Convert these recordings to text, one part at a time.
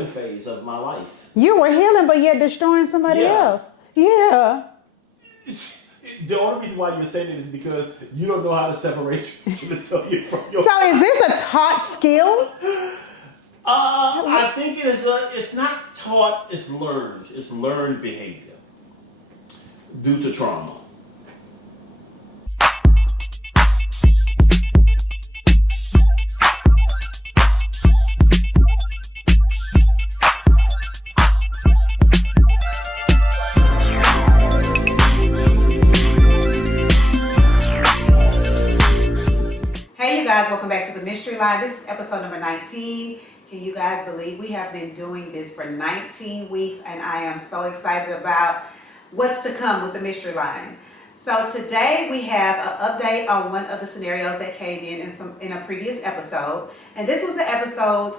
healing phase of my life. You were healing, but yet destroying somebody else. Yeah. The only reason why you're saying it is because you don't know how to separate your genitalia from your. So is this a taught skill? I think it's not taught, it's learned. It's learned behavior due to trauma. Hey you guys, welcome back to the Mystery Line. This is episode number 19. Can you guys believe we have been doing this for 19 weeks and I am so excited about what's to come with the Mystery Line. So today we have an update on one of the scenarios that came in a previous episode. And this was the episode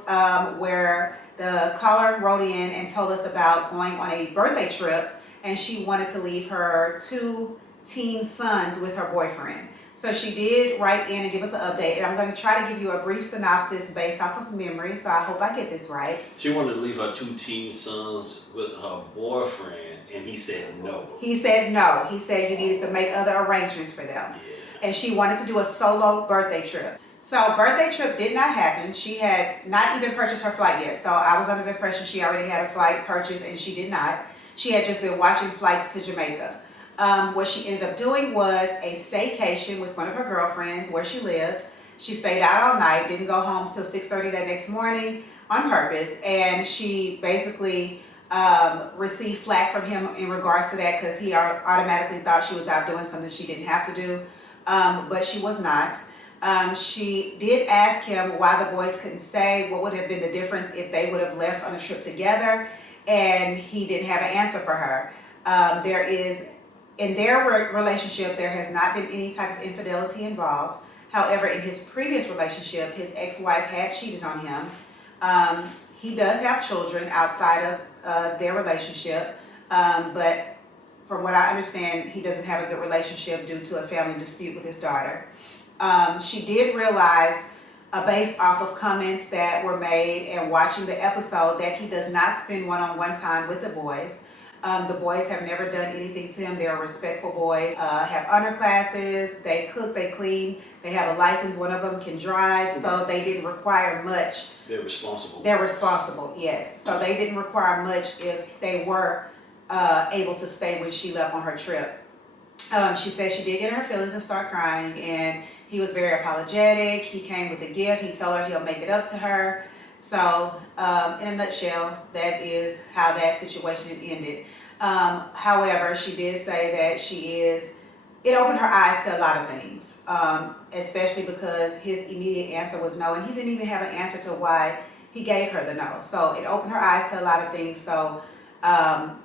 where the caller wrote in and told us about going on a birthday trip and she wanted to leave her 2 teen sons with her boyfriend. So she did write in and give us an update, and I'm going to try to give you a brief synopsis based off of memory, so I hope I get this right. She wanted to leave her 2 teen sons with her boyfriend, and he said no. He said no. He said you needed to make other arrangements for them. Yeah. And she wanted to do a solo birthday trip. So birthday trip did not happen. She had not even purchased her flight yet. So I was under the impression she already had a flight purchased, and she did not. She had just been watching flights to Jamaica. What she ended up doing was a staycation with one of her girlfriends where she lived. She stayed out all night, didn't go home till 6:30 that next morning on purpose, and she basically received flack from him in regards to that because he automatically thought she was out doing something she didn't have to do, but she was not. She did ask him why the boys couldn't stay, what would have been the difference if they would have left on a trip together, and he didn't have an answer for her. In their relationship, there has not been any type of infidelity involved. However, in his previous relationship, his ex-wife had cheated on him. He does have children outside of their relationship, but from what I understand, he doesn't have a good relationship due to a family dispute with his daughter. She did realize, based off of comments that were made and watching the episode, that he does not spend one-on-one time with the boys. The boys have never done anything to him. They are respectful boys, have honor classes, they cook, they clean, they have a license, one of them can drive, so they didn't require much. They're responsible. They're responsible, yes. So they didn't require much if they were able to stay when she left on her trip. She said she did get in her feelings and start crying, and he was very apologetic. He came with a gift. He told her he'll make it up to her. So, in a nutshell, that is how that situation ended. However, she did say that it opened her eyes to a lot of things, especially because his immediate answer was no, and he didn't even have an answer to why he gave her the no. So it opened her eyes to a lot of things. So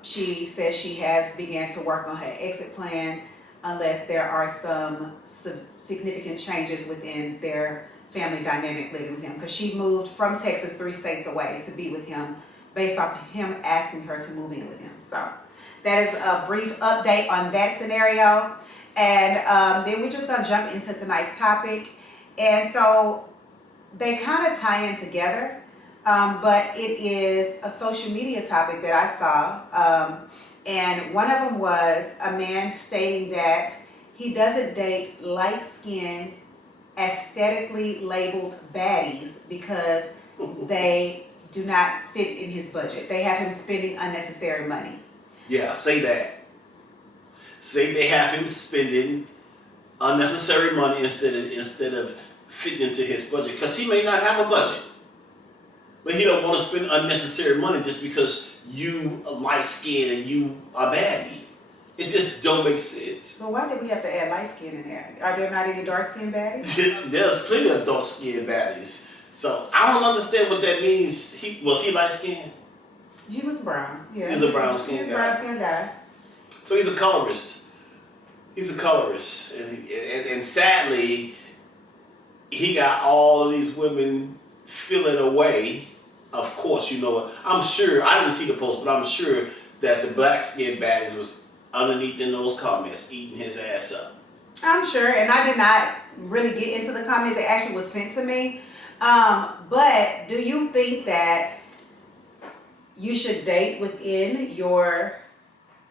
she says she has began to work on her exit plan unless there are some significant changes within their family dynamic living with him, because she moved from Texas 3 states away to be with him based off of him asking her to move in with him. So that is a brief update on that scenario, and then we're just gonna jump into tonight's topic. And so they kind of tie in together, but it is a social media topic that I saw, and one of them was a man stating that he doesn't date light-skinned, aesthetically labeled baddies because they do not fit in his budget. They have him spending unnecessary money. Yeah, say that. Say they have him spending unnecessary money instead of fitting into his budget, because he may not have a budget, but he don't want to spend unnecessary money just because you are light skinned and you are baddie. It just don't make sense. But why did we have to add light skin in there? Are there not any dark skin baddies? There's plenty of dark skinned baddies. So I don't understand what that means. Was he light skinned? He was brown. Yeah. He's a brown skinned guy. He's a brown skinned guy. So he's a colorist. He's a colorist, and sadly, he got all of these women feeling away. Of course, you know what? I'm sure, I didn't see the post, but I'm sure that the black skinned baddies was underneath in those comments eating his ass up. I'm sure, and I did not really get into the comments. It actually was sent to me. But do you think that you should date within your,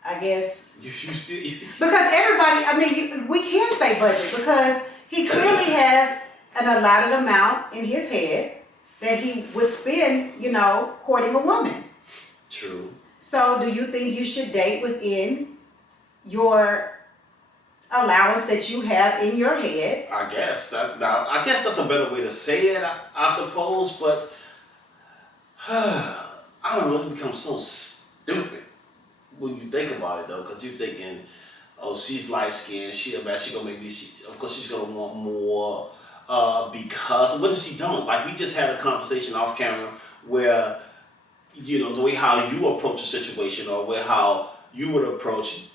I guess, You still. because everybody, I mean, we can say budget because he clearly has an allotted amount in his head that he would spend, you know, courting a woman. True. So do you think you should date within your allowance that you have in your head? I guess that's a better way to say it, I suppose, but I don't know, it becomes so stupid when you think about it though, because you're thinking, oh, she's light skinned, she's gonna maybe of course she's gonna want more, because what if she don't? Like we just had a conversation off camera where, you know, the way how you approach a situation or where how you would approach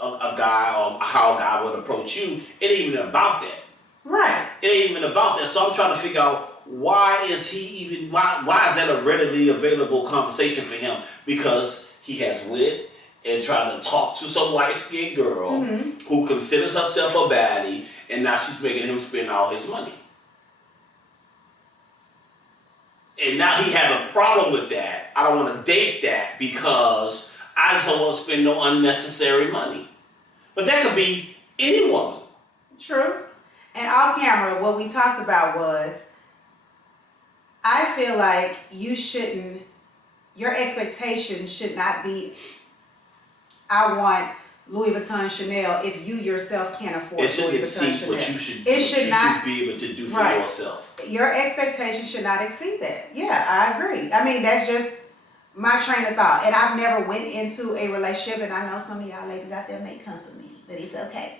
a guy or how a guy would approach you, it ain't even about that. Right. It ain't even about that. So I'm trying to figure out why is is that a readily available conversation for him? Because he has wit and trying to talk to some light-skinned girl who considers herself a baddie, and now she's making him spend all his money. And now he has a problem with that. I don't want to date that because I just don't want to spend no unnecessary money. But that could be any woman. True. And off camera, what we talked about was, I feel like your expectation should not be, I want Louis Vuitton Chanel if you yourself can't afford It shouldn't Louis Vuitton exceed Chanel. what you should be able to do for Right. yourself. Your expectation should not exceed that. Yeah, I agree. I mean, that's just my train of thought. And I've never went into a relationship, and I know some of y'all ladies out there may come for me, but it's okay.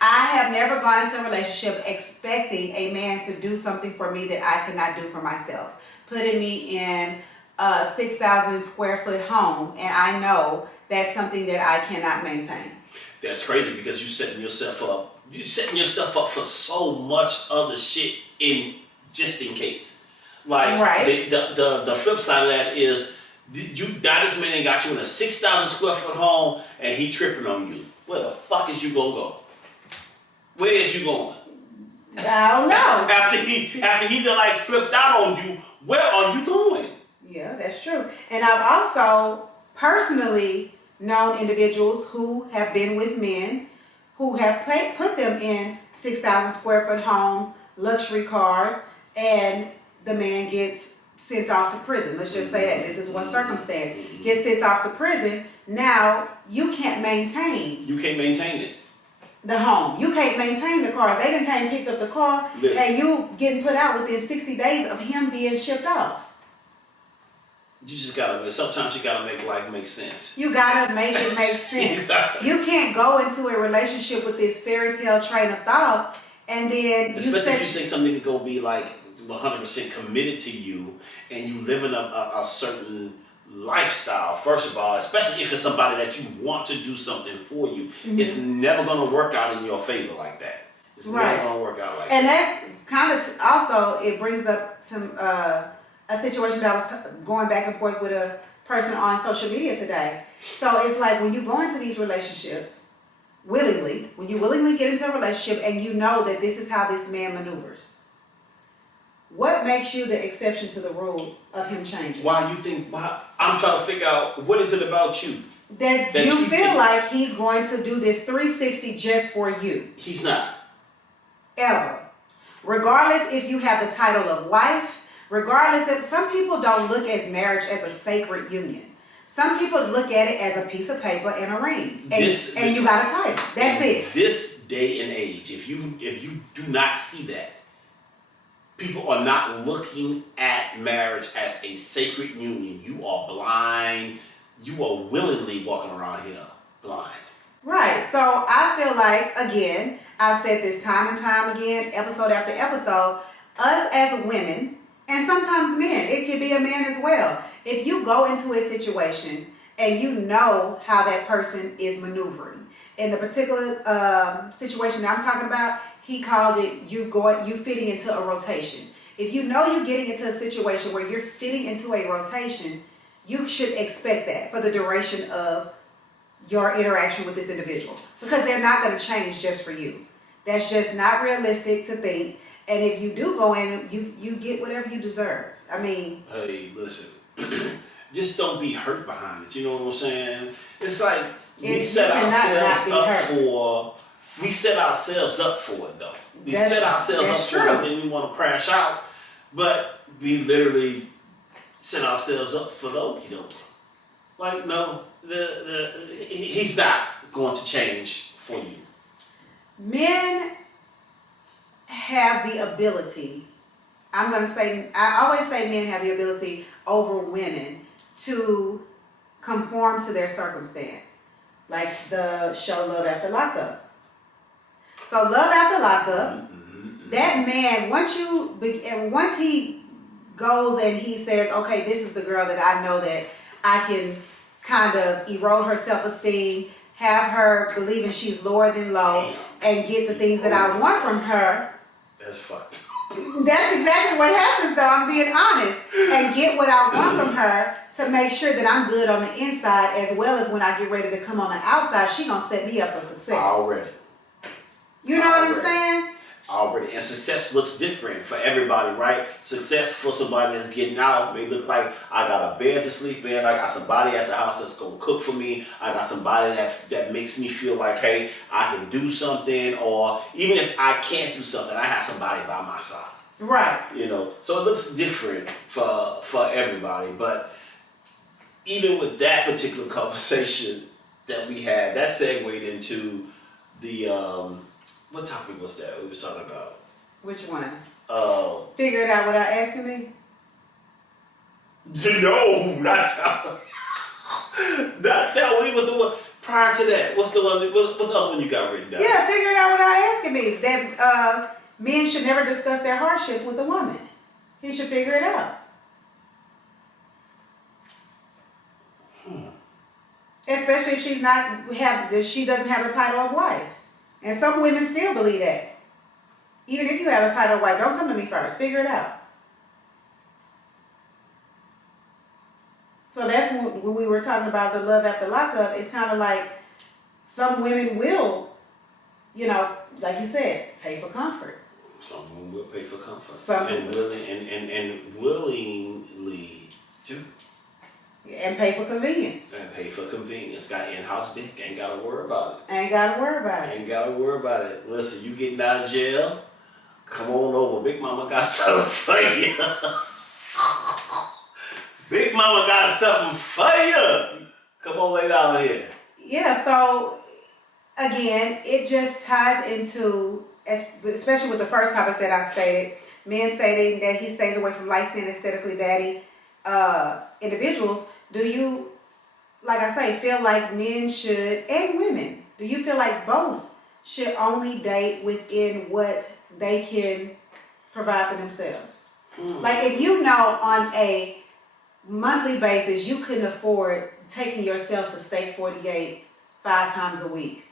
I have never gone into a relationship expecting a man to do something for me that I could not do for myself. Putting me in a 6,000 square foot home, and I know that's something that I cannot maintain. That's crazy because you're setting yourself up. You're setting yourself up for so much other shit just in case. Like Right. the flip side of that is this man ain't got you in a 6,000 square foot home and he tripping on you. Where the fuck is you gonna go? Where is you going? I don't know. after he done like flipped out on you, where are you going? Yeah, that's true. And I've also personally known individuals who have been with men who have put them in 6,000 square foot homes, luxury cars, and the man gets sent off to prison. Let's just say that. This is one circumstance. Gets sent off to prison. Now, you can't maintain You can't maintain it. the home. You can't maintain the cars. They done came and picked up the car, Listen. and you getting put out within 60 days of him being shipped off. You just sometimes you gotta make life make sense. You gotta make it make sense. You can't go into a relationship with this fairy tale train of thought and then Especially if you think something could go be like 100% committed to you and you live in a certain lifestyle, first of all, especially if it's somebody that you want to do something for you, it's never gonna work out in your favor like that. It's never gonna work out like that. And that kind of also, it brings up some a situation that I was going back and forth with a person on social media today. So it's like when you go into these relationships willingly, when you willingly get into a relationship and you know that this is how this man maneuvers, what makes you the exception to the rule of him changing? I'm trying to figure out what is it about you That you feel like he's going to do this 360 just for you. He's not. Ever. Regardless if you have the title of wife, regardless if some people don't look at marriage as a sacred union. Some people look at it as a piece of paper and a ring. And you got a title. That's it. This day and age, if you do not see that, people are not looking at marriage as a sacred union. You are blind. You are willingly walking around here blind. Right. So I feel like, again, I've said this time and time again, episode after episode, us as women, and sometimes men, it could be a man as well. If you go into a situation and you know how that person is maneuvering, in the particular situation that I'm talking about, he called it you fitting into a rotation. If you know you're getting into a situation where you're fitting into a rotation, you should expect that for the duration of your interaction with this individual, because they're not going to change just for you. That's just not realistic to think. And if you do go in, you get whatever you deserve. I mean, hey, listen, just don't be hurt behind it. You know what I'm saying? It's like we If set you cannot ourselves not be up hurt. for. We set ourselves up for it though. We That's- set ourselves up that's for true. it, then we want to crash out. But we literally set ourselves up for the okie doke. Like no, he's not going to change for you. Men have the ability, I always say men have the ability over women to conform to their circumstance. Like the show Love After Lockup. So Love After Lockup, that man, once he goes and he says, okay, this is the girl that I know that I can kind of erode her self-esteem, have her believing she's lower than low, and get the things that I want from her. That's fucked. That's exactly what happens though, I'm being honest. And get what I want from her to make sure that I'm good on the inside, as well as when I get ready to come on the outside, she gonna set me up for success. Already. You know what I'm saying? Already. And success looks different for everybody, right? Success for somebody that's getting out may look like I got a bed to sleep in, I got somebody at the house that's gonna cook for me, I got somebody that makes me feel like, hey, I can do something, or even if I can't do something, I have somebody by my side. Right. You know, so it looks different for everybody. But even with that particular conversation that we had, that segued into the what topic was that we was talking about? Which one? Figure Figure it out without asking me? No, not that one. Not that one. It was the one prior to that. What's the one? What's the other one you got written down? Yeah, figure it out without asking me. That men should never discuss their hardships with a woman. He should figure it out. Especially if she doesn't have a title of wife. And some women still believe that. Even if you have a title of wife, don't come to me first. Figure it out. So that's when we were talking about the Love After Lockup. It's kind of like some women will, you know, like you said, pay for comfort. Some women will pay for comfort. Some and willingly too. And pay for convenience. And pay for convenience. Got in-house dick. Ain't got to worry about it. Ain't got to worry about it. Ain't got to worry about it. Listen, you getting out of jail, come on over. Big Mama got something for you. Big Mama got something for you. Come on, lay down here. Yeah, so again, it just ties into, especially with the first topic that I stated, men stating that he stays away from light-skinned, aesthetically batty individuals. Do you, like I say, feel like men should, and women, do you feel like both should only date within what they can provide for themselves? Like if you know on a monthly basis you couldn't afford taking yourself to Steak 48 5 times a week,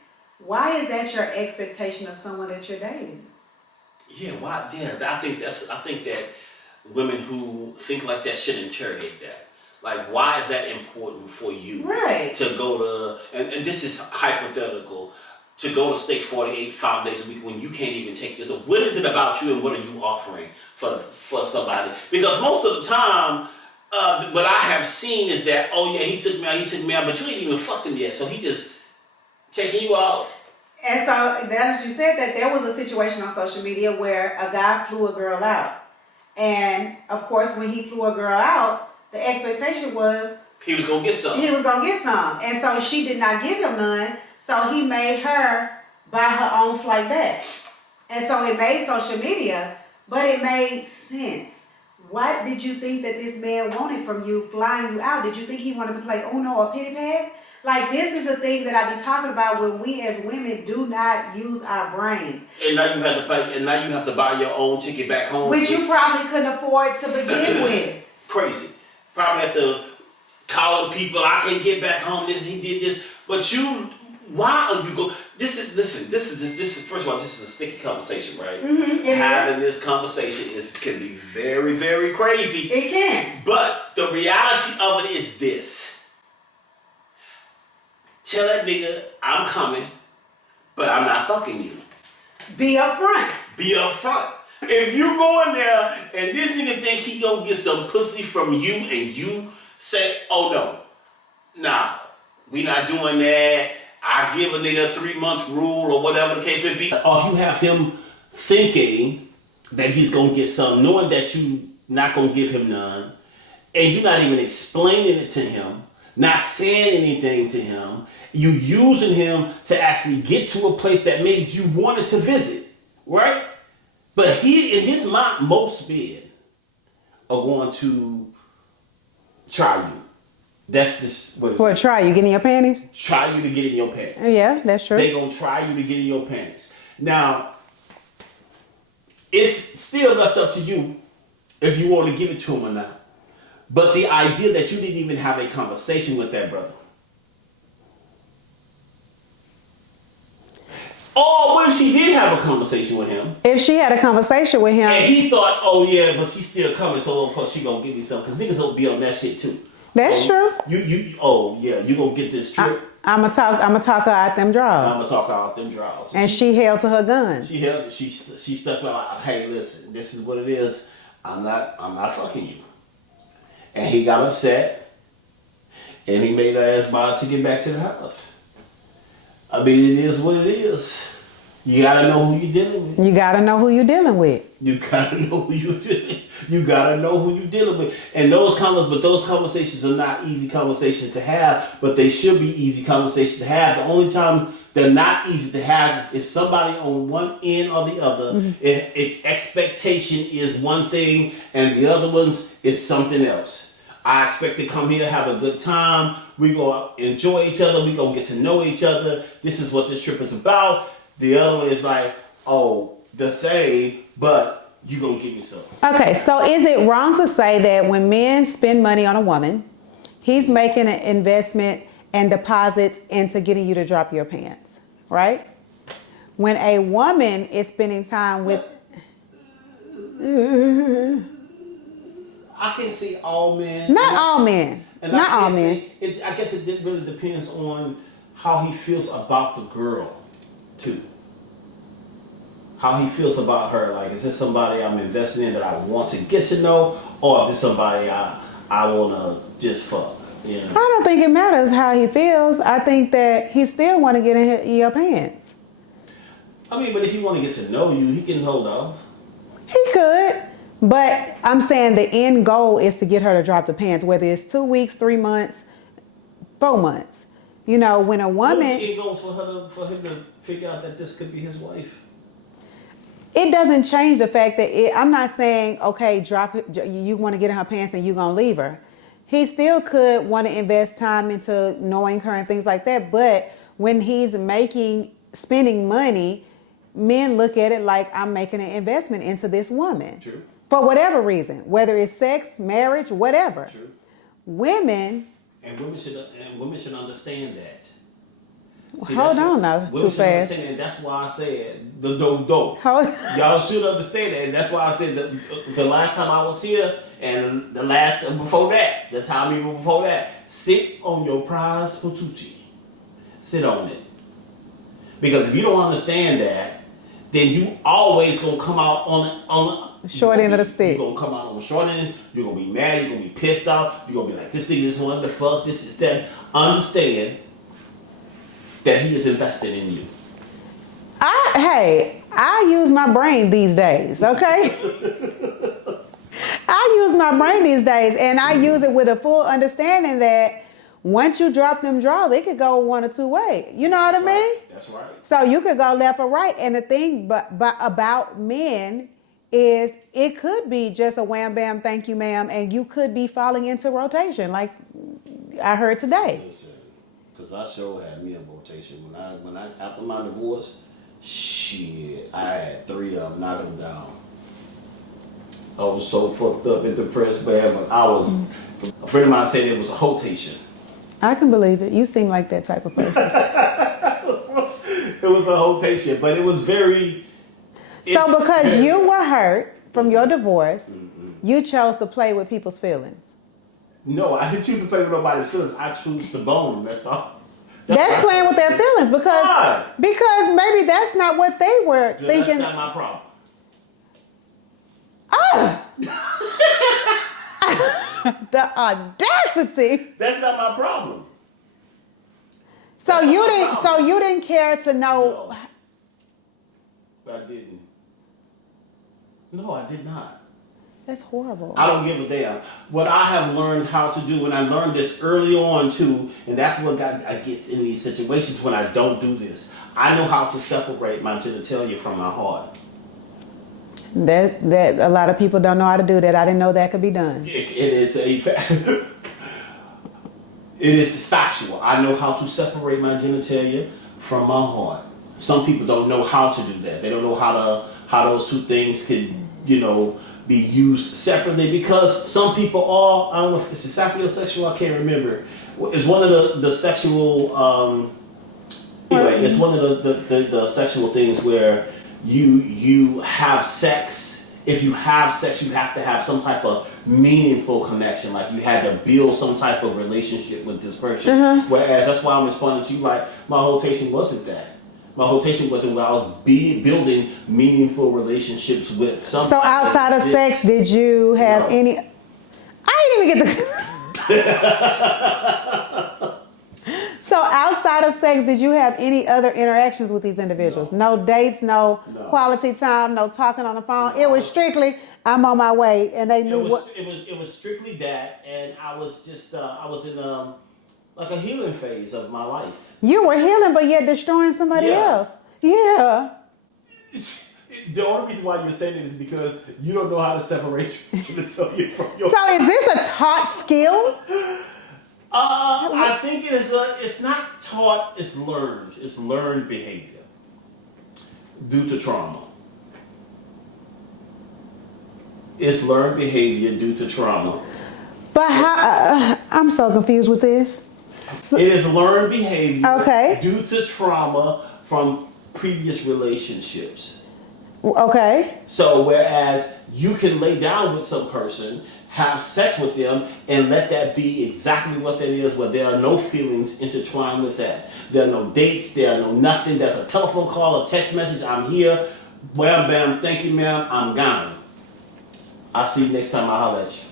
why is that your expectation of someone that you're dating? Yeah, why? Yeah, I think that women who think like that should interrogate that. Like, why is that important for you? Right. To go to, and this is hypothetical, to go to Steak 48 5 days a week when you can't even take yourself. What is it about you and what are you offering for somebody? Because most of the time, what I have seen is that, oh yeah, he took me out, but you ain't even fucked him yet, so he just checking you out. And so that's what you said, that there was a situation on social media where a guy flew a girl out. And of course, when he flew a girl out, the expectation was he was gonna get some. And so she did not give him none. So he made her buy her own flight back. And so it made social media, but it made sense. What did you think that this man wanted from you flying you out? Did you think he wanted to play Uno or Pity Pad? Like, this is the thing that I be talking about when we as women do not use our brains. And now you have to pay, and now you have to buy your own ticket back home. Which you probably couldn't afford to begin with. Crazy. Probably have to calling people, I can't get back home, he did this. But why are you go? This is first of all, this is a sticky conversation, right? Mm-hmm, Having this conversation can be very, very crazy. It can. But the reality of it is this. Tell that nigga, I'm coming, but I'm not fucking you. Be upfront. Be upfront. If you go in there and this nigga think he gonna get some pussy from you and you say, oh no, nah, we not doing that. I give a nigga a 3-month rule or whatever the case may be. Or if you have him thinking that he's gonna get some, knowing that you not gonna give him none, and you're not even explaining it to him, not saying anything to him, you using him to actually get to a place that maybe you wanted to visit, right? But he, in his mind, most men are going to try you. That's just What, try you get in your panties? try you to get in your pants. Yeah, that's true. They gonna try you to get in your pants. Now, it's still left up to you if you want to give it to him or not. But the idea that you didn't even have a conversation with that brother. Or what if she did have a conversation with him? If she had a conversation with him, And he thought, oh yeah, but she's still coming, so of course she gonna give me something. Because niggas will be on that shit too. that's true. Oh yeah, you gonna get this trip. I'ma talk her out them drawers. I'm gonna talk out them draws. And she held to her guns. She stuck like, hey, listen, this is what it is. I'm not fucking you. And he got upset, and he made her ass buy a ticket back to the house. I mean, it is what it is. You gotta know who you're dealing with. You gotta know who you're dealing with. You gotta know who you gotta know who you're dealing with. And those conversations are not easy conversations to have, but they should be easy conversations to have. The only time they're not easy to have is if somebody on one end or the other, if expectation is one thing and the other ones is something else. I expect to come here, have a good time. We're going to enjoy each other. We're going to get to know each other. This is what this trip is about. The other one is like, oh, the same, but you going to give me some. Okay, so is it wrong to say that when men spend money on a woman, he's making an investment and deposits into getting you to drop your pants, right? When a woman is spending time with... I can see all men. Not all men. And Not all men. I guess it really depends on how he feels about the girl, too. How he feels about her. Like, is this somebody I'm investing in that I want to get to know? Or is this somebody I want to just fuck? You know? I don't think it matters how he feels. I think that he still want to get in your pants. I mean, but if he want to get to know you, he can hold off. He could. But I'm saying the end goal is to get her to drop the pants, whether it's 2 weeks, 3 months, 4 months. You know, when a woman... What if it goes for him to figure out that this could be his wife? It doesn't change the fact that I'm not saying, okay, drop it, you want to get in her pants and you're going to leave her. He still could want to invest time into knowing her and things like that. But when he's spending money, men look at it like I'm making an investment into this woman. True. For whatever reason, whether it's sex, marriage, whatever. True. Women should understand that. See, hold on now, too fast. And that's why I said the do. Y'all should understand that, and that's why I said the last time I was here and the last before that, the time even before that, sit on your prize Hoetation. Sit on it, because if you don't understand that, then you always gonna come out on short end of the stick. You're gonna come out on the short end. You're gonna be mad. You're gonna be pissed off. You're gonna be like, this nigga is what the fuck. This is that. Understand that he is invested in you. I use my brain these days, okay? I use my brain these days, and I use it with a full understanding that once you drop them draws, it could go one or two ways. You know what I mean? That's right. So you could go left or right. And the thing about men is it could be just a wham bam, thank you ma'am, and you could be falling into rotation like I heard today. Listen, because I sure had me a rotation. When I after my divorce, shit, I had 3 of them, knocked them down. I was so fucked up and depressed, man, but a friend of mine said it was a Hoetation. I can believe it. You seem like that type of person. It was a Hoetation, but it was very... So because you were hurt from your divorce, you chose to play with people's feelings. No, I didn't choose to play with nobody's feelings. I choose to bone, that's all. That's playing with their feelings because Why? Because maybe that's not what they were thinking. That's not my problem. The audacity. That's not my problem. So That's you not my didn't. So problem. you didn't care to know. No, I didn't. No, I did not. That's horrible. I don't give a damn. What I have learned how to do, and I learned this early on too, and that's what I get in these situations when I don't do this. I know how to separate my genitalia from my heart. That a lot of people don't know how to do that. I didn't know that could be done. It is it is factual. I know how to separate my genitalia from my heart. Some people don't know how to do that. They don't know how those two things could, be used separately, because some people are, I don't know if it's sapiosexual, I can't remember. It's one of the sexual anyway, it's one of the sexual things where you have sex. If you have sex, you have to have some type of meaningful connection. Like you had to build some type of relationship with this person. Whereas that's why I'm responding to you like my Hoetation wasn't that. My Hoetation wasn't where I was building meaningful relationships with somebody. So outside of sex, did you have any? I didn't even get the. So outside of sex, did you have any other interactions with these individuals? No dates, no quality time, no talking on the phone. It was strictly, I'm on my way, and they knew what. It was strictly that, and I was just I was in like a healing phase of my life. You were healing, but yet destroying somebody else. Yeah. The only reason why you're saying it is because you don't know how to separate your genitalia from your. So is this a taught skill? I think it's not taught, it's learned. It's learned behavior due to trauma. It's learned behavior due to trauma. But how? I'm so confused with this. It is learned behavior due to trauma from previous relationships. Okay. So whereas you can lay down with some person, have sex with them, and let that be exactly what that is, where there are no feelings intertwined with that. There are no dates, there are no nothing. There's a telephone call, a text message, I'm here, bam, bam, thank you, ma'am, I'm gone. I'll see you next time I holler at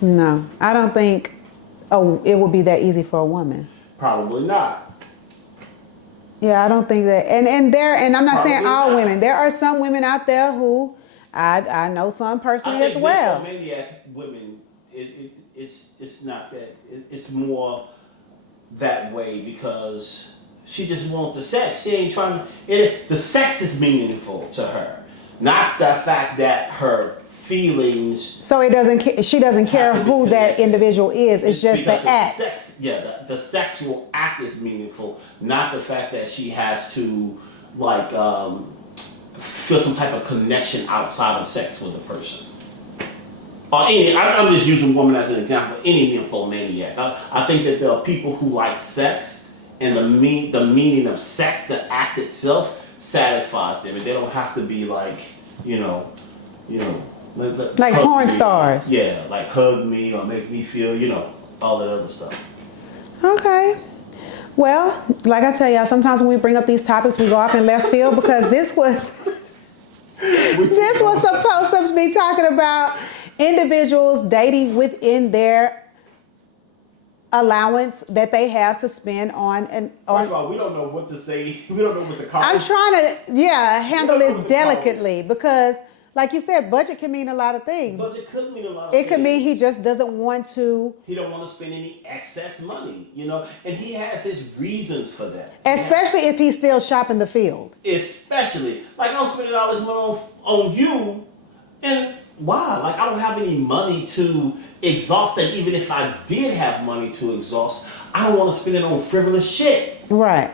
you. No, I don't think it would be that easy for a woman. Probably not. Yeah, I don't think that. And I'm not saying all not. women. There are some women out there who I know some personally as well. I think maniac women, it's not that. It's more that way because she just wants the sex. She ain't trying to. The sex is meaningful to her, not the fact that her feelings. So she doesn't care who that individual is. It's just the act. The sexual act is meaningful, not the fact that she has to feel some type of connection outside of sex with a person. I'm just using woman as an example. Any nymphomaniac. I think that there are people who like sex, and the meaning of sex, the act itself, satisfies them, and they don't have to be like like porn stars. Yeah, like hug me or make me feel, all that other stuff. Okay. Well, like I tell y'all, sometimes when we bring up these topics, we go off in left field because this was supposed to be talking about individuals dating within their allowance that they have to spend on. First of all, we don't know what to say. We don't know what to call it. I'm trying to, handle this delicately because, like you said, budget can mean a lot of things. Budget could mean a lot of things. It could mean he just doesn't want to. He don't want to spend any excess money, and he has his reasons for that. Especially if he's still shopping the field. Especially. Like, I'm spending all this money on you, and why? Like, I don't have any money to exhaust that. Even if I did have money to exhaust, I don't want to spend it on frivolous shit. Right.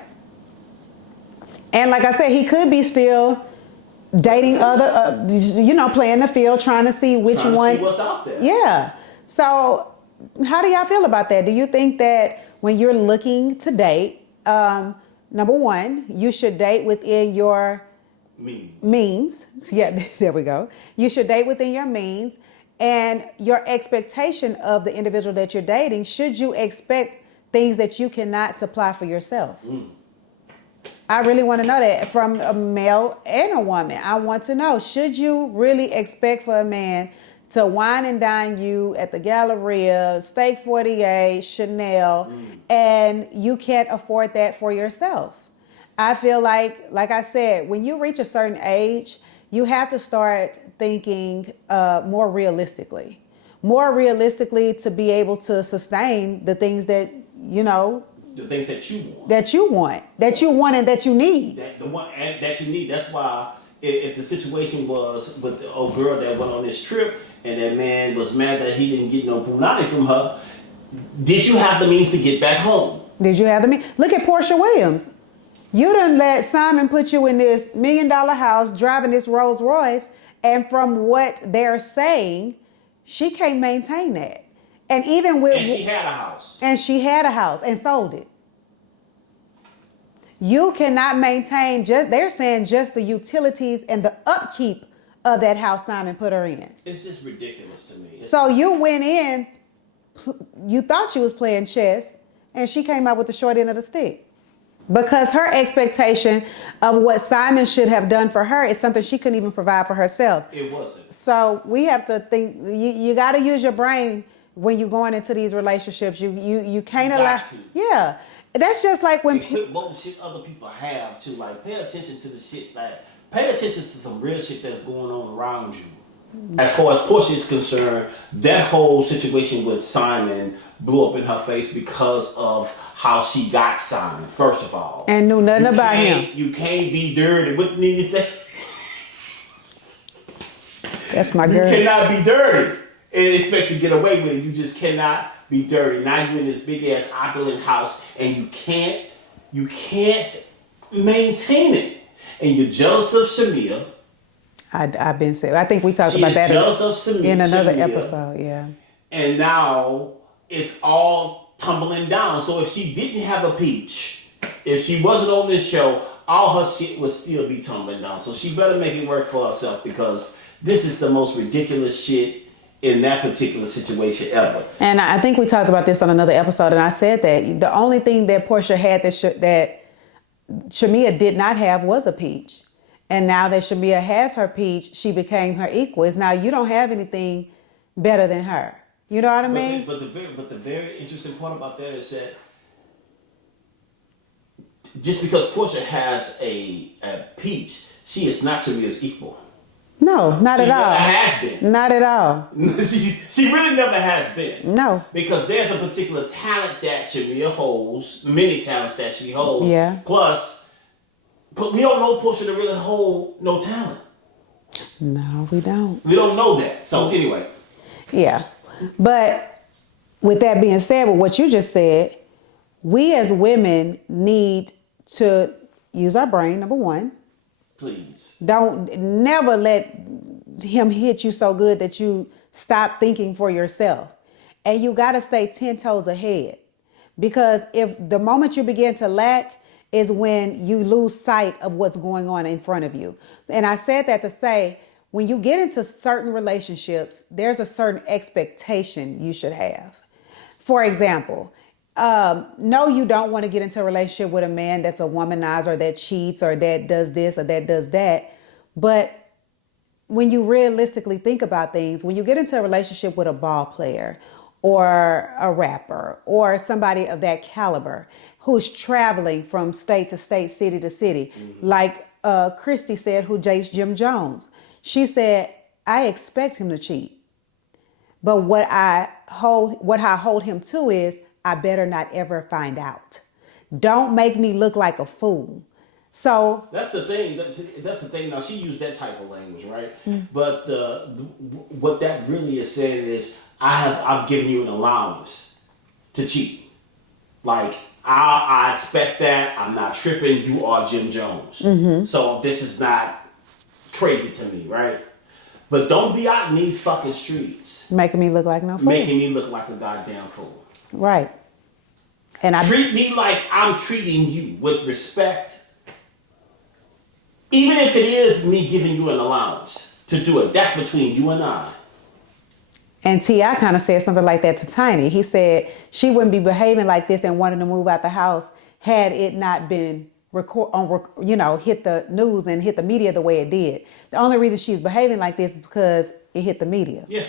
And like I said, he could be still dating other, playing the field, trying to see which one. See what's out there. Yeah. So, how do y'all feel about that? Do you think that when you're looking to date, number one, you should date within your means? Yeah, there we go. You should date within your means, and your expectation of the individual that you're dating. Should you expect things that you cannot supply for yourself? I really want to know that from a male and a woman. I want to know, should you really expect for a man to wine and dine you at the Galleria, Steak 48, Chanel, and you can't afford that for yourself. I feel like I said, when you reach a certain age, you have to start thinking more realistically. More realistically to be able to sustain the things that, you know, The things that you want. that you want and that you need. That you need. That's why if the situation was with the old girl that went on this trip and that man was mad that he didn't get no punani from her, did you have the means to get back home? Did you have the look at Portia Williams? You done let Simon put you in this $1 million house driving this Rolls Royce, and from what they're saying, she can't maintain that. And even with And she had a house. And she had a house and sold it. You cannot maintain they're saying just the utilities and the upkeep of that house Simon put her in. It's just ridiculous to me. So you went in, you thought you was playing chess, and she came out with the short end of the stick. Because her expectation of what Simon should have done for her is something she couldn't even provide for herself. It wasn't. So we have to think, you got to use your brain when you're going into these relationships. You can't allow. Yeah. That's just like when people. What shit other people have to, like, pay attention to the shit, like, pay attention to some real shit that's going on around you. As far as Portia is concerned, that whole situation with Simon blew up in her face because of how she got Simon, first of all. And knew nothing about him. You can't be dirty. What did you say? That's my girl. You cannot be dirty and expect to get away with it. You just cannot be dirty. Now you're in this big ass opulent house and you can't maintain it. And you're jealous of Shamia. I've been saying. I think we talked She about is that jealous of Shamia, in another episode. Yeah. And now it's all tumbling down. So if she didn't have a peach, if she wasn't on this show, all her shit would still be tumbling down. So she better make it work for herself, because this is the most ridiculous shit in that particular situation ever. And I think we talked about this on another episode, and I said that the only thing that Portia had that Shamia did not have was a peach. And now that Shamia has her peach, she became her equal. It's now you don't have anything better than her. You know what I mean? But the very interesting part about that is that just because Portia has a peach, she is not Shamia's equal. No, not at all. She never has been. Not at all. she really never has been. No. Because there's a particular talent that Shamia holds, many talents that she holds. Yeah. Plus, but we don't know Portia to really hold no talent. No, we don't. We don't know that. So anyway. Yeah. But with that being said, with what you just said, we as women need to use our brain, number one. Please. Don't never let him hit you so good that you stop thinking for yourself. And you got to stay 10 toes ahead. Because if the moment you begin to lack is when you lose sight of what's going on in front of you. And I said that to say, when you get into certain relationships, there's a certain expectation you should have. For example, no, you don't want to get into a relationship with a man that's a womanizer, that cheats, or that does this or that does that. But when you realistically think about things, when you get into a relationship with a ball player or a rapper or somebody of that caliber who's traveling from state to state, city to city, like Christy said, who dates Jim Jones. She said, I expect him to cheat. But what I hold him to is, I better not ever find out. Don't make me look like a fool. So that's the thing. That's the thing. Now she used that type of language, right? But what that really is saying is, I've given you an allowance to cheat. Like I expect that. I'm not tripping. You are Jim Jones. So this is not crazy to me, right? But don't be out in these fucking streets making me look like no fool. Making me look like a goddamn fool. Right. And treat me like I'm treating you with respect. Even if it is me giving you an allowance to do it, that's between you and I. And T.I. kind of said something like that to Tiny. He said she wouldn't be behaving like this and wanting to move out the house had it not been hit the news and hit the media the way it did. The only reason she's behaving like this is because it hit the media. Yeah.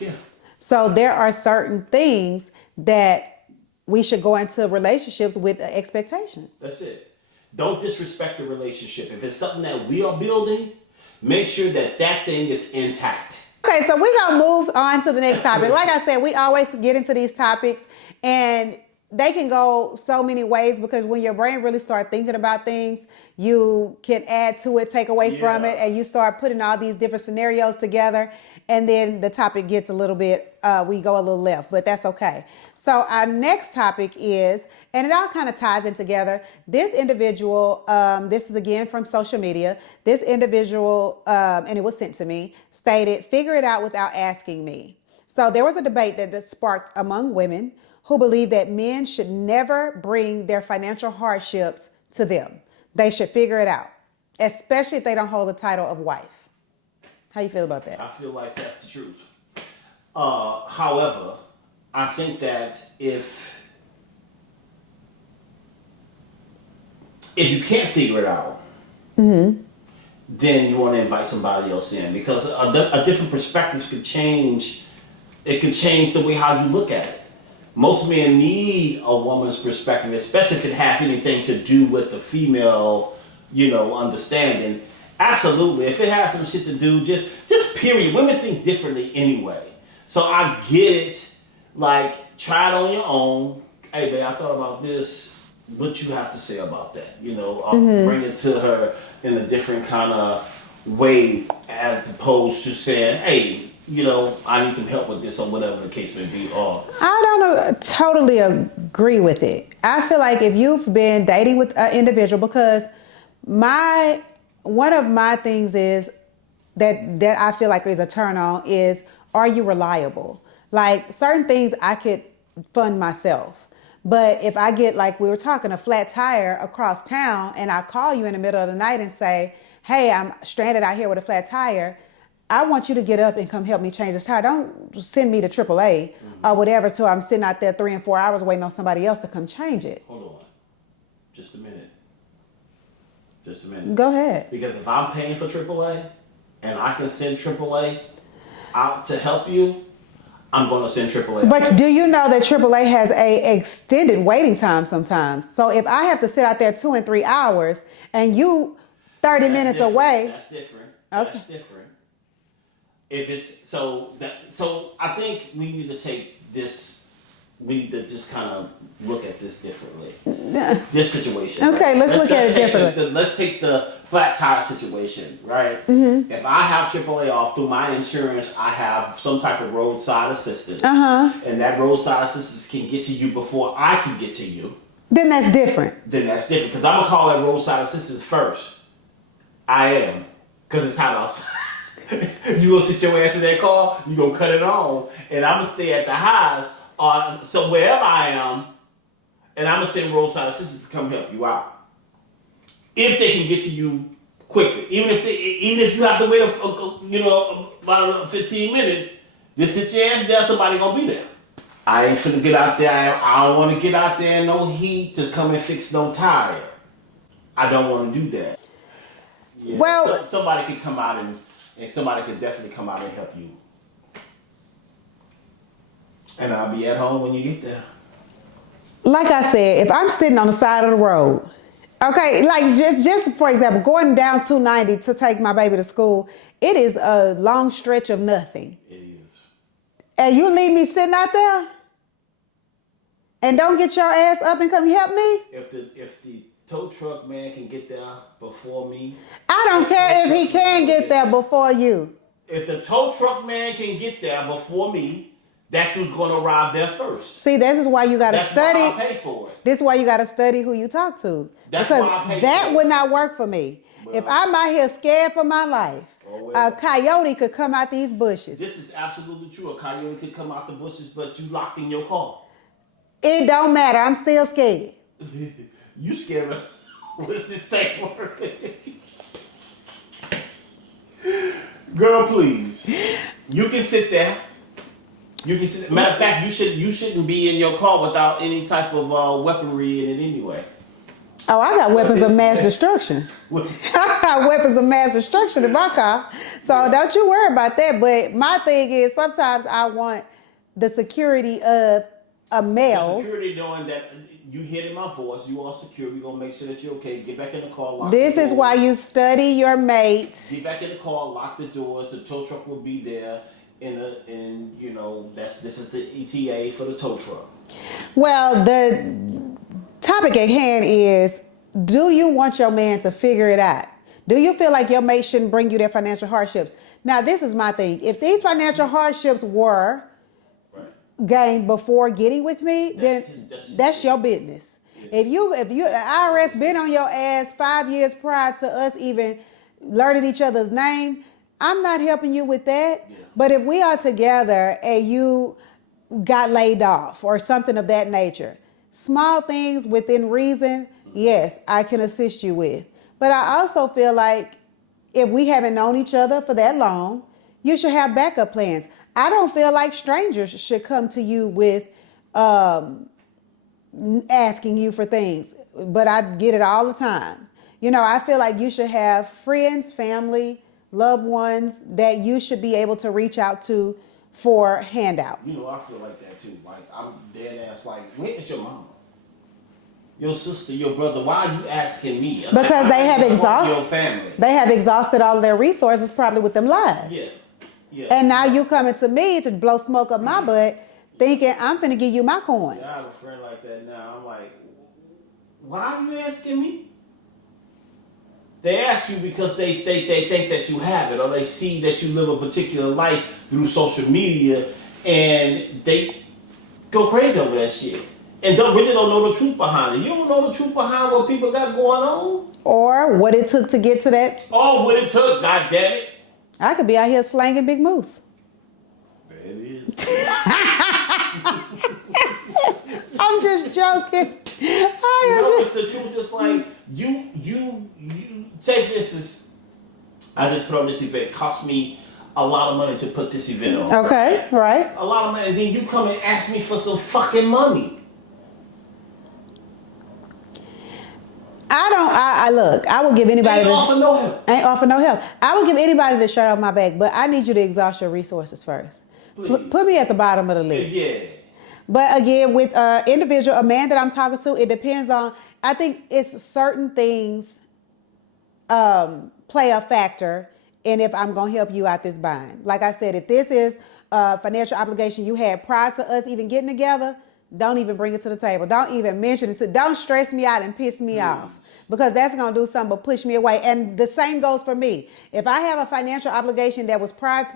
Yeah. So there are certain things that we should go into relationships with an expectation. That's it. Don't disrespect the relationship. If it's something that we are building, make sure that that thing is intact. Okay, so we're going to move on to the next topic. Like I said, we always get into these topics and they can go so many ways because when your brain really starts thinking about things, you can add to it, take away from it, and you start putting all these different scenarios together. And then the topic gets a little bit, we go a little left, but that's okay. So our next topic is, and it all kind of ties in together. This individual, this is again from social media. This individual, and it was sent to me, stated, "Figure it out without asking me." So there was a debate that sparked among women who believe that men should never bring their financial hardships to them. They should figure it out, especially if they don't hold the title of wife. How you feel about that? I feel like that's the truth. However, I think that if you can't figure it out, then you want to invite somebody else in because a different perspective could change. It could change the way how you look at it. Most men need a woman's perspective, especially if it has anything to do with the female, understanding. Absolutely. If it has some shit to do, just period. Women think differently anyway. So I get it. Like, try it on your own. Hey, babe, I thought about this. What you have to say about that? Bring it to her in a different kind of way as opposed to saying, hey, I need some help with this or whatever the case may be. Or I don't totally agree with it. I feel like if you've been dating with an individual, because one of my things is that I feel like is a turn on is, are you reliable? Like certain things I could fund myself. But if I get, like we were talking, a flat tire across town and I call you in the middle of the night and say, hey, I'm stranded out here with a flat tire, I want you to get up and come help me change this tire. Don't send me to AAA or whatever till I'm sitting out there 3 and 4 hours waiting on somebody else to come change it. hold on. Just a minute. Go ahead. Because if I'm paying for AAA and I can send AAA out to help you, I'm going to send AAA. But do you know that AAA has a extended waiting time sometimes? So if I have to sit out there 2 and 3 hours and you 30 minutes away. That's different. Okay. That's different. If it's so I think we need to take this. We need to just kind of look at this differently. This situation. Okay, right? let's look at it differently. Let's take the flat tire situation, right? Mm-hmm. If I have AAA off through my insurance, I have some type of roadside assistance. And that roadside assistance can get to you before I can get to you. Then that's different. Because I'm going to call that roadside assistance first. I am. Because it's hot outside. You going to sit your ass in that car, you going to cut it on, and I'm going to stay at the house. So wherever I am, and I'm going to send roadside assistance to come help you out. If they can get to you quickly. Even if you have to wait about 15 minutes, just sit your ass there, somebody going to be there. I ain't finna get out there. I don't want to get out there in no heat to come and fix no tire. I don't want to do that. Yeah. Well, somebody could come out and somebody could definitely come out and help you. And I'll be at home when you get there. like I said, if I'm sitting on the side of the road, okay, like just for example, going down 290 to take my baby to school, it is a long stretch of nothing. It is. And you leave me sitting out there and don't get your ass up and come help me? If the tow truck man can get there before me. I don't care if he can get there before you. If the tow truck man can get there before me, that's who's going to arrive there first. See, this is why you got to study. That's why I pay for it. This is why you got to study who you talk to. That's because why I pay that for it. would not work for me. Well, if I'm out here scared for my life, a coyote could come out these bushes. This is absolutely true. A coyote could come out the bushes, but you locked in your car. It don't matter. I'm still scared. You scared of what's this thing word? Girl, please. You can sit there. You can sit. Matter of fact, you shouldn't be in your car without any type of weaponry in it anyway. Oh, I got weapons of mass destruction. I got weapons of mass destruction in my car. So don't you worry about that. But my thing is sometimes I want the security of a male. The security knowing that you hearing my voice, you are secure. We're gonna make sure that you're okay. Get back in the car, lock This the is doors. why you study your mate. Get back in the car, lock the doors. The tow truck will be there. And you know this is the ETA for the tow truck. Well, the topic at hand is, do you want your man to figure it out? Do you feel like your mate shouldn't bring you their financial hardships? Now, this is my thing. If these financial hardships were gained before getting with me, then that's your business. Yeah. If you IRS been on your ass 5 years prior to us even learning each other's name, I'm not helping you with that. Yeah. But if we are together and you got laid off or something of that nature, small things within reason, yes, I can assist you with. But I also feel like if we haven't known each other for that long, you should have backup plans. I don't feel like strangers should come to you with asking you for things, but I get it all the time. You know, I feel like you should have friends, family, loved ones that you should be able to reach out to for handouts. You know, I feel like that too. Like, I'm dead ass like, where is your mama? Your sister, your brother, why are you asking me? Because they have exhausted your family. They have exhausted all of their resources probably with them lies. Yeah. Yeah. And now you coming to me to blow smoke up my butt thinking I'm finna give you my coins. I have a friend like that now. I'm like, why are you asking me? They ask you because they think that you have it, or they see that you live a particular life through social media, and they go crazy over that shit. And don't know the truth behind it. You don't know the truth behind what people got going on. Or what it took to get to that. Oh, what it took, god damn it. I could be out here slanging big moose. There it is. I'm just joking. It's the truth. It's like you say for instance, I just put on this event. It cost me a lot of money to put this event on. Okay, right. A lot of money, and then you come and ask me for some fucking money. I look, I will give anybody. Ain't offer no help. Ain't offer no help. I will give anybody the shirt off my back, but I need you to exhaust your resources first. Put me at the bottom of the list. Yeah. But again, with individual, a man that I'm talking to, it depends on, I think it's certain things play a factor in if I'm going to help you out this bind. Like I said, if this is a financial obligation you had prior to us even getting together, don't even bring it to the table. Don't even mention it. Don't stress me out and piss me off, because that's going to do something but push me away. And the same goes for me. If I have a financial obligation that was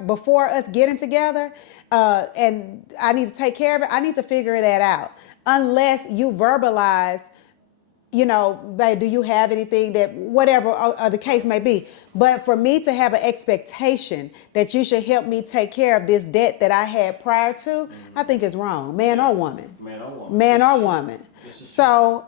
before us getting together, and I need to take care of it, I need to figure that out. Unless you verbalize, you know, babe, do you have anything that, whatever the case may be. But for me to have an expectation that you should help me take care of this debt that I had prior to, I think is wrong, man or woman. Man or woman. So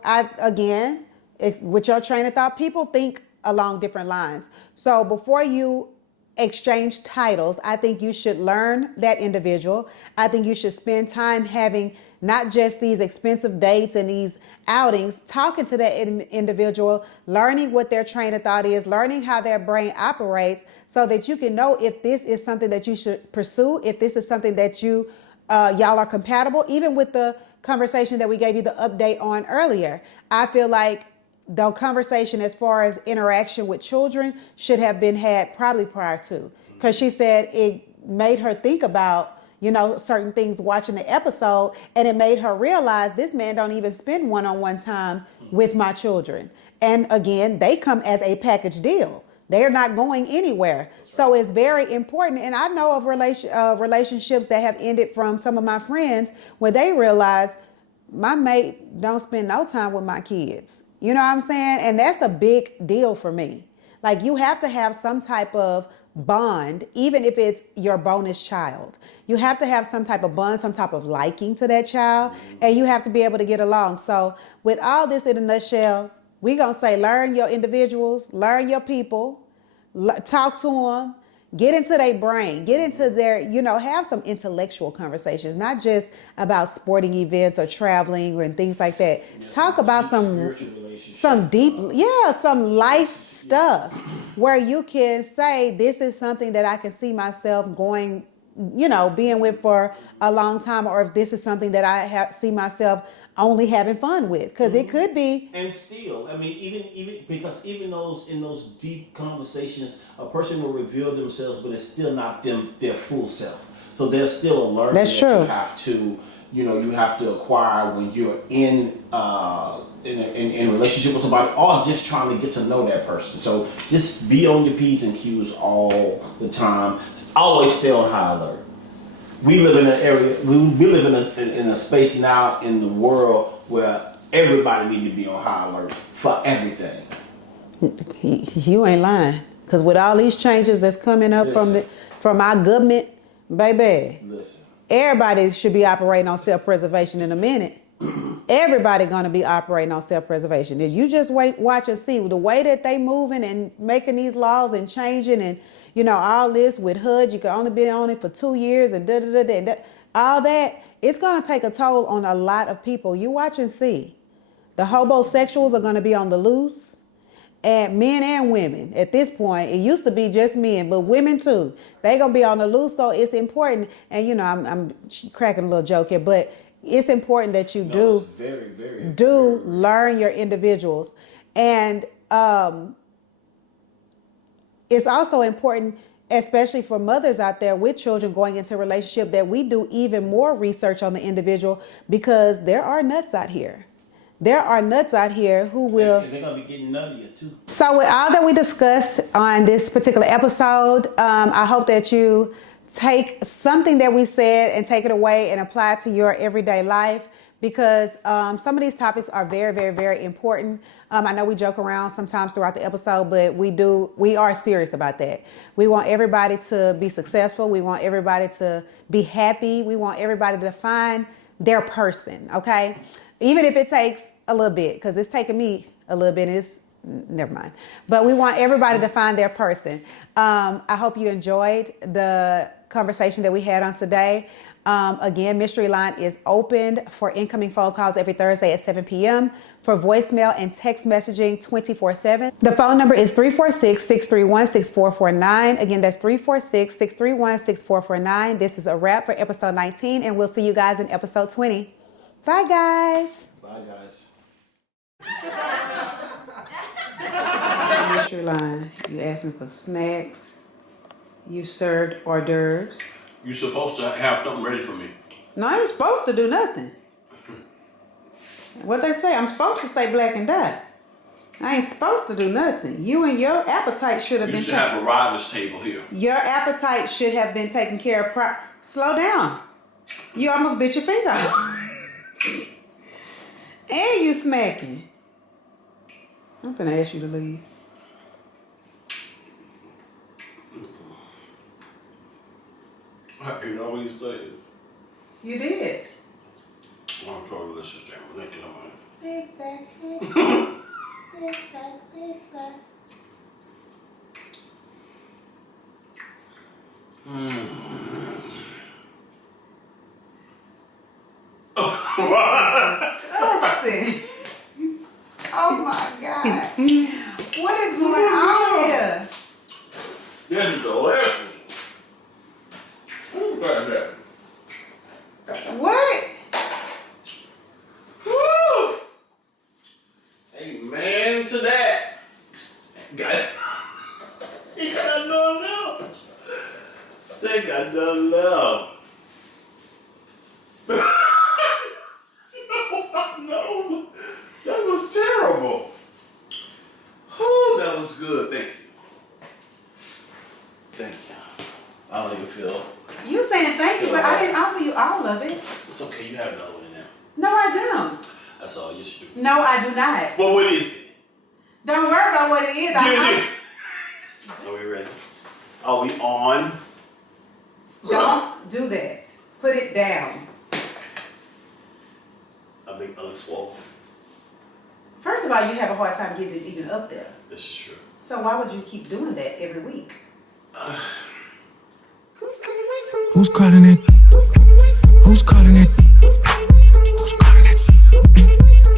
with your train of thought, people think along different lines. So before you exchange titles, I think you should learn that individual. I think you should spend time having not just these expensive dates and these outings, talking to that individual, learning what their train of thought is, learning how their brain operates, so that you can know if this is something that you should pursue, if this is something that you y'all are compatible. Even with the conversation that we gave you the update on earlier, I feel like the conversation as far as interaction with children should have been had probably prior to, because she said it made her think about, you know, certain things watching the episode, and it made her realize this man don't even spend one-on-one time with my children. And again, they come as a package deal. They're not going anywhere. So it's very important. And I know of relationships that have ended from some of my friends where they realize my mate don't spend no time with my kids. You know what I'm saying? And that's a big deal for me. Like, you have to have some type of bond, even if it's your bonus child. You have to have some type of bond, some type of liking to that child, and you have to be able to get along. So with all this in a nutshell, we're going to say, learn your individuals, learn your people, talk to them, get into their brain, get into their, you know, have some intellectual conversations, not just about sporting events or traveling and things like that. Talk about some some deep, some life stuff where you can say, this is something that I can see myself going, being with for a long time, or if this is something that I see myself only having fun with, because it could be. And still, I mean, even because even in those deep conversations, a person will reveal themselves, but it's still not their full self. So there's still a learning That's true. you have to, you have to acquire when you're in a relationship with somebody, or just trying to get to know that person. So just be on your P's and Q's all the time. Always stay on high alert. We live in an area. We live in a space now in the world where everybody needs to be on high alert for everything. You ain't lying, because with all these changes that's coming up from our government, baby. Listen. Everybody should be operating on self-preservation in a minute. Everybody gonna be operating on self-preservation. If you just watch and see the way that they moving and making these laws and changing, and all this with HUD, you can only be on it for 2 years and all that, it's gonna take a toll on a lot of people. You watch and see. The homosexuals are gonna be on the loose. And men and women at this point, it used to be just men, but women too. They gonna be on the loose, so it's important. And I'm cracking a little joke here, but it's important that you It's very, very learn your individuals, and it's also important, especially for mothers out there with children going into a relationship, that we do even more research on the individual, because there are nuts out here. There are nuts out here who will. And they're gonna be getting nuttier too. So with all that we discussed on this particular episode, I hope that you take something that we said and take it away and apply it to your everyday life, because some of these topics are very, very, very important. I know we joke around sometimes throughout the episode, but we are serious about that. We want everybody to be successful. We want everybody to be happy. We want everybody to find their person, okay? Even if it takes a little bit, because it's taking me a little bit, never mind. But we want everybody to find their person. I hope you enjoyed the conversation that we had on today. Again, Mystery Line is opened for incoming phone calls every Thursday at 7 p.m. for voicemail and text messaging 24/7. The phone number is 346-631-6449. Again, that's 346-631-6449. This is a wrap for episode 19, and we'll see you guys in episode 20. Bye, guys. Bye, guys. Mystery Line, you asking for snacks. You served hors d'oeuvres. You're supposed to have something ready for me. No, I ain't supposed to do nothing. What they say, I'm supposed to stay black and die. I ain't supposed to do nothing. You and your appetite should have been. You should have a rider's table here. Your appetite should have been taken care of. Slow down. You almost bit your finger off. And you smacking. I'm gonna ask you to leave. You know what you said? You did. I'm trying to listen to them. Big back, big back, big back. Disgusting. Oh my God. What is going on here? This is delicious. Look at that. What? Woo! Amen to that. Got it. He got done now. They got done now. No, that was terrible. Oh, that was good. Thank you. Thank you. I don't even feel. You saying thank you, but I didn't offer you all of it. It's okay. You have another one in there. No, I don't. That's all you should do. No, I do not. Well, what is it? Don't worry about what it is. Are we ready? Are we on? Don't do that. Put it down. A big ugly swole. First of all, you have a hard time getting it even up there. This is true. So why would you keep doing that every week? Who's calling it? Who's calling it?